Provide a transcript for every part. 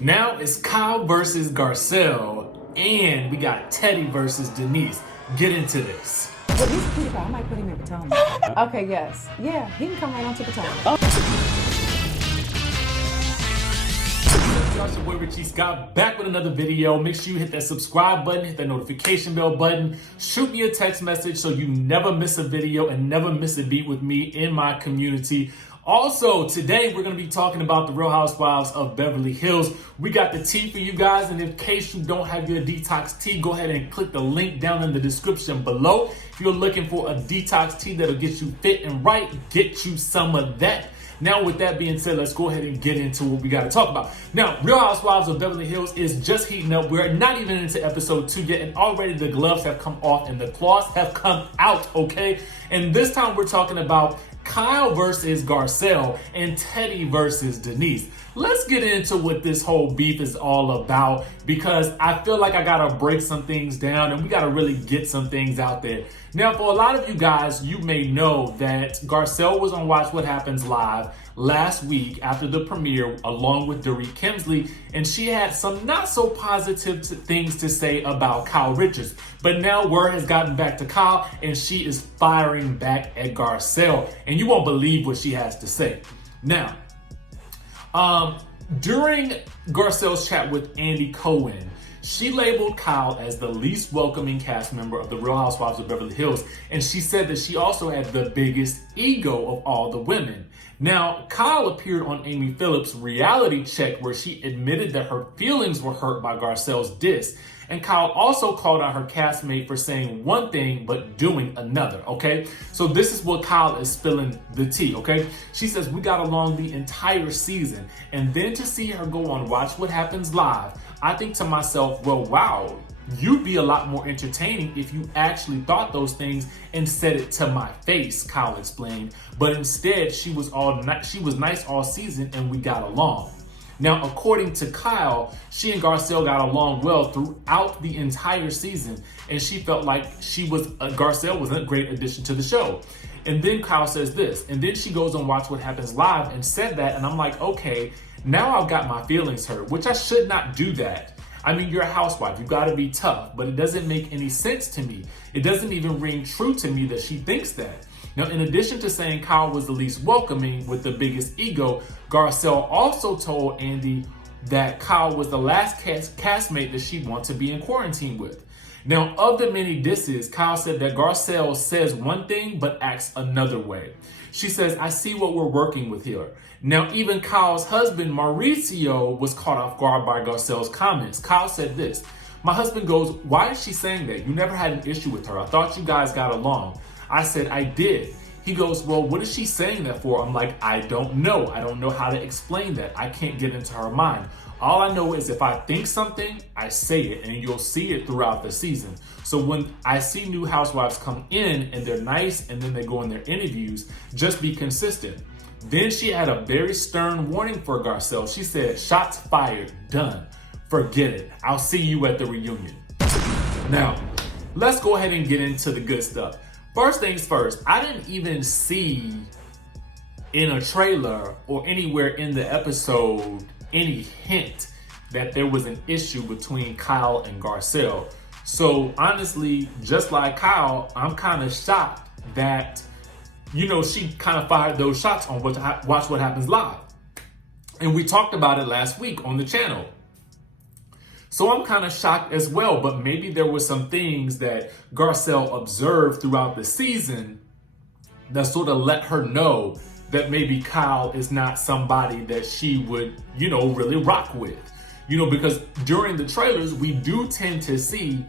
Now it's Kyle versus Garcelle, and we got TEDDI versus Denise. Get into this. Well, he's a cutie pie. I might put him in Potomac. Okay, yes. Yeah, he can come right on to Potomac. It's your boy Richie Scott back with another video. Make sure you hit that subscribe button, hit that notification bell button, shoot me a text message so you never miss a video and never miss a beat with me in my community. Also, today we're going to be talking about the Real Housewives of Beverly Hills. We got the tea for you guys, and in case you don't have your detox tea, go ahead and click the link down in the description below. If you're looking for a detox tea that'll get you fit and right, get you some of that. Now, with that being said, let's go ahead and get into what we got to talk about. Now, Real Housewives of Beverly Hills is just heating up. We're not even into episode 2 yet, and already the gloves have come off and the claws have come out, okay? And this time we're talking about Kyle versus Garcelle and TEDDI versus Denise. Let's get into what this whole beef is all about, because I feel like I gotta break some things down and we gotta really get some things out there. Now, for a lot of you guys, you may know that Garcelle was on Watch What Happens Live last week after the premiere along with Dorit Kemsley, and she had some not so positive things to say about Kyle Richards. But now word has gotten back to Kyle and she is firing back at Garcelle, and you won't believe what she has to say. Now, during Garcelle's chat with Andy Cohen, she labeled Kyle as the least welcoming cast member of the Real Housewives of Beverly Hills, and she said that she also had the biggest ego of all the women. Now, Kyle appeared on Amy Phillips' reality check where she admitted that her feelings were hurt by Garcelle's diss, and Kyle also called out her castmate for saying one thing but doing another, okay? So this is what Kyle is spilling the tea, okay? She says, we got along the entire season, and then to see her go on Watch What Happens Live, I think to myself, well, wow, you'd be a lot more entertaining if you actually thought those things and said it to my face, Kyle explained. But instead, she was nice all season and we got along. Now, according to Kyle, she and Garcelle got along well throughout the entire season, and she felt like Garcelle was a great addition to the show. And then Kyle says this, and then she goes on Watch What Happens Live and said that, and I'm like, okay, now I've got my feelings hurt, which I should not do that. I mean, you're a housewife, you gotta be tough, but it doesn't make any sense to me. It doesn't even ring true to me that she thinks that. Now, in addition to saying Kyle was the least welcoming with the biggest ego, Garcelle also told Andy that Kyle was the last castmate that she'd want to be in quarantine with. Now, of the many disses, Kyle said that Garcelle says one thing but acts another way. She says, I see what we're working with here. Now, even Kyle's husband, Mauricio, was caught off guard by Garcelle's comments. Kyle said this, my husband goes, why is she saying that? You never had an issue with her. I thought you guys got along. I said, I did. He goes, well, what is she saying that for? I'm like, I don't know. I don't know how to explain that. I can't get into her mind. All I know is if I think something, I say it, and you'll see it throughout the season. So when I see new housewives come in and they're nice and then they go in their interviews, just be consistent. Then she had a very stern warning for Garcelle. She said, shots fired, done. Forget it. I'll see you at the reunion. Now, let's go ahead and get into the good stuff. First things first, I didn't even see in a trailer or anywhere in the episode any hint that there was an issue between Kyle and Garcelle. So honestly, just like Kyle, I'm kind of shocked that, she kind of fired those shots on Watch What Happens Live. And we talked about it last week on the channel. So I'm kind of shocked as well, but maybe there were some things that Garcelle observed throughout the season that sort of let her know that maybe Kyle is not somebody that she would, really rock with. Because during the trailers, we do tend to see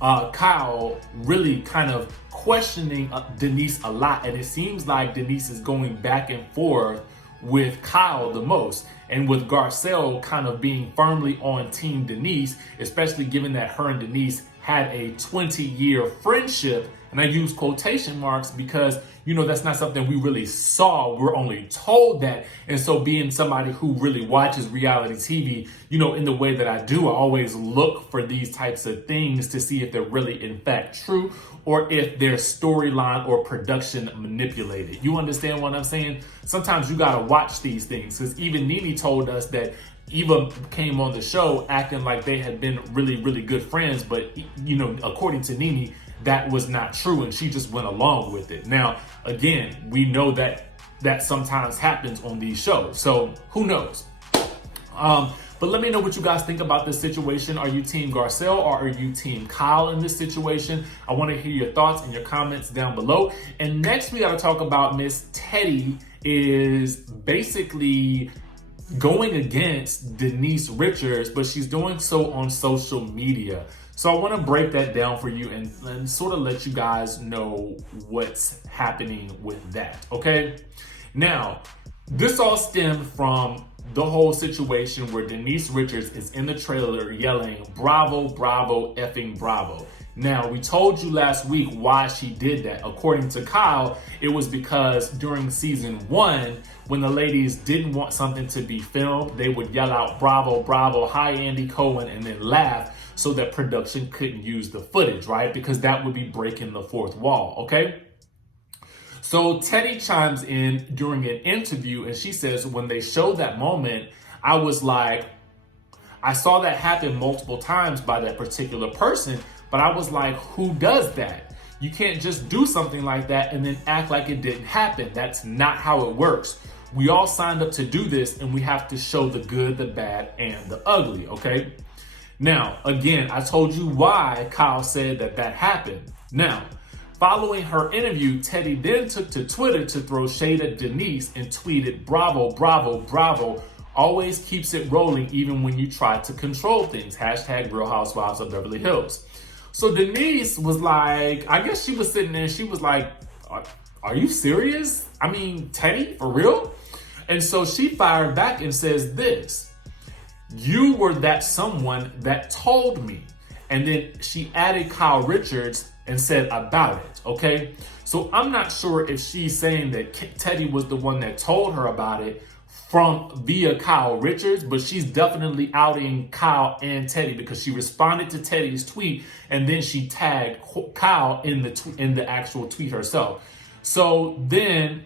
Kyle really kind of questioning Denise a lot. And it seems like Denise is going back and forth with Kyle the most, and with Garcelle kind of being firmly on Team Denise, especially given that her and Denise had a 20-year friendship And I use quotation marks because, you know, that's not something we really saw. We're only told that. And so being somebody who really watches reality TV, you know, in the way that I do, I always look for these types of things to see if they're really in fact true or if they're storyline or production manipulated. You understand what I'm saying? Sometimes you gotta watch these things, because even Nene told us that Eva came on the show acting like they had been really, really good friends, but, you know, according to Nene, that was not true, and she just went along with it. Now, again, we know that sometimes happens on these shows, so who knows? But let me know what you guys think about this situation. Are you Team Garcelle or are you Team Kyle in this situation? I want to hear your thoughts and your comments down below. And next, we got to talk about Miss TEDDI is basically going against Denise Richards, but she's doing so on social media. So I want to break that down for you and sort of let you guys know what's happening with that, okay? Now, this all stemmed from the whole situation where Denise Richards is in the trailer yelling, "Bravo, bravo, effing bravo." Now, we told you last week why she did that. According to Kyle, it was because during season 1, when the ladies didn't want something to be filmed, they would yell out, "Bravo, bravo, hi, Andy Cohen," and then laugh so that production couldn't use the footage, right? Because that would be breaking the fourth wall, okay? So TEDDI chimes in during an interview and she says, when they showed that moment, I was like, I saw that happen multiple times by that particular person, but I was like, who does that? You can't just do something like that and then act like it didn't happen. That's not how it works. We all signed up to do this and we have to show the good, the bad, and the ugly, okay? Now, again, I told you why Kyle said that happened. Now, following her interview, TEDDI then took to Twitter to throw shade at Denise and tweeted, "Bravo, bravo, bravo. Always keeps it rolling even when you try to control things. Hashtag Real Housewives of Beverly Hills." So Denise was like, I guess she was sitting there and she was like, are you serious? I mean, TEDDI, for real? And so she fired back and says this, "You were that someone that told me." And then she added Kyle Richards and said about it, okay? So I'm not sure if she's saying that TEDDI was the one that told her about it via Kyle Richards, but she's definitely outing Kyle and TEDDI because she responded to TEDDI's tweet and then she tagged Kyle in the actual tweet herself. So then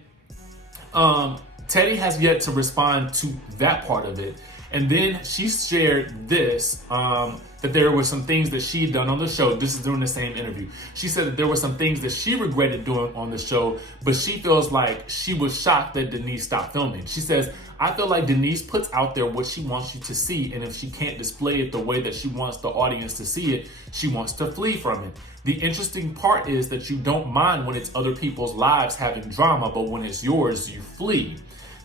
TEDDI has yet to respond to that part of it. And then she shared this, that there were some things that she had done on the show. This is during the same interview. She said that there were some things that she regretted doing on the show, but she feels like she was shocked that Denise stopped filming. She says, "I feel like Denise puts out there what she wants you to see, and if she can't display it the way that she wants the audience to see it, she wants to flee from it. The interesting part is that you don't mind when it's other people's lives having drama, but when it's yours, you flee."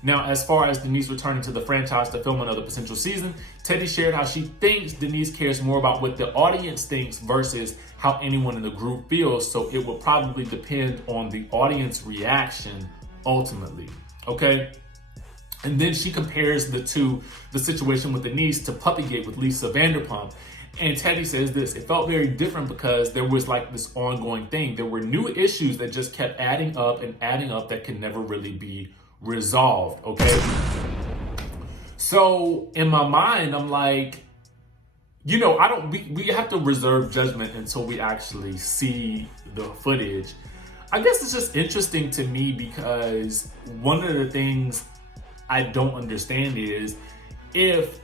Now, as far as Denise returning to the franchise to film another potential season, TEDDI shared how she thinks Denise cares more about what the audience thinks versus how anyone in the group feels, so it will probably depend on the audience reaction ultimately, okay? And then she compares the situation with Denise to Puppygate with Lisa Vanderpump. And TEDDI says this, "It felt very different because there was like this ongoing thing. There were new issues that just kept adding up that can never really be resolved," okay? So in my mind, I'm like, you know, we have to reserve judgment until we actually see the footage. I guess it's just interesting to me because one of the things I don't understand is if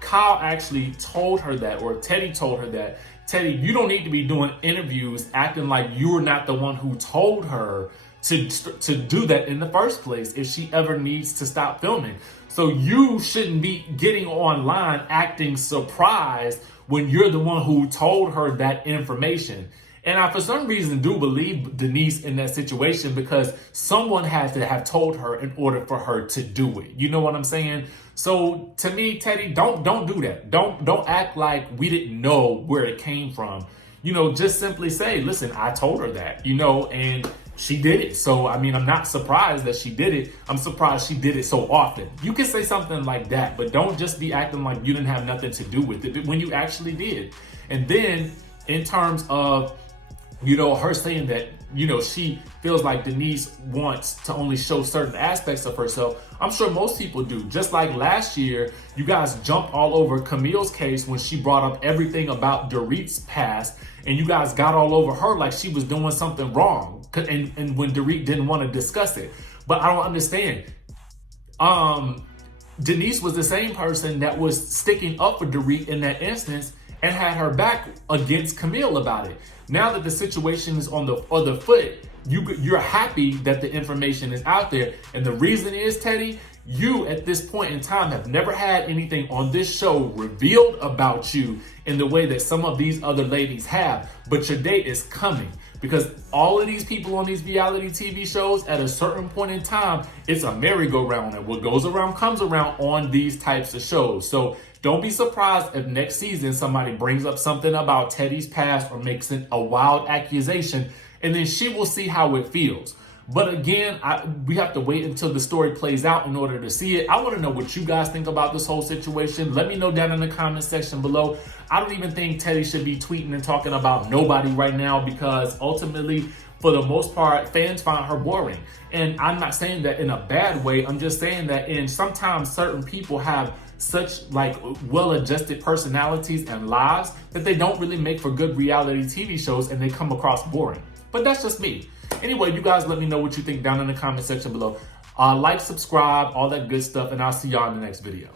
Kyle actually told her that, or TEDDI told her that, "TEDDI, you don't need to be doing interviews acting like you're not the one who told her to do that in the first place if she ever needs to stop filming. So you shouldn't be getting online acting surprised when you're the one who told her that information." And I, for some reason, do believe Denise in that situation because someone had to have told her in order for her to do it. You know what I'm saying? So to me, TEDDI, don't do that. Don't act like we didn't know where it came from. You know, just simply say, "Listen, I told her that," you know, and she did it. So, I mean, I'm not surprised that she did it. I'm surprised she did it so often. You can say something like that, but don't just be acting like you didn't have nothing to do with it when you actually did. And then in terms of you know, her saying that, you know, she feels like Denise wants to only show certain aspects of herself. I'm sure most people do. Just like last year, you guys jumped all over Camille's case when she brought up everything about Dorit's past, and you guys got all over her like she was doing something wrong. And when Dorit didn't want to discuss it. But I don't understand. Denise was the same person that was sticking up for Dorit in that instance and had her back against Camille about it. Now that the situation is on the other foot, you're happy that the information is out there. And the reason is, Teddy, you at this point in time have never had anything on this show revealed about you in the way that some of these other ladies have. But your day is coming. Because all of these people on these reality TV shows, at a certain point in time, it's a merry-go-round. And what goes around comes around on these types of shows. So don't be surprised if next season somebody brings up something about Teddy's past or makes it a wild accusation, and then she will see how it feels. But again, we have to wait until the story plays out in order to see it. I want to know what you guys think about this whole situation. Let me know down in the comment section below. I don't even think Teddy should be tweeting and talking about nobody right now, because ultimately, for the most part, fans find her boring. And I'm not saying that in a bad way. I'm just saying that sometimes certain people have such like well-adjusted personalities and lives that they don't really make for good reality TV shows, and they come across boring. But that's just me. Anyway, you guys let me know what you think down in the comment section below. Like, subscribe, all that good stuff, and I'll see y'all in the next video.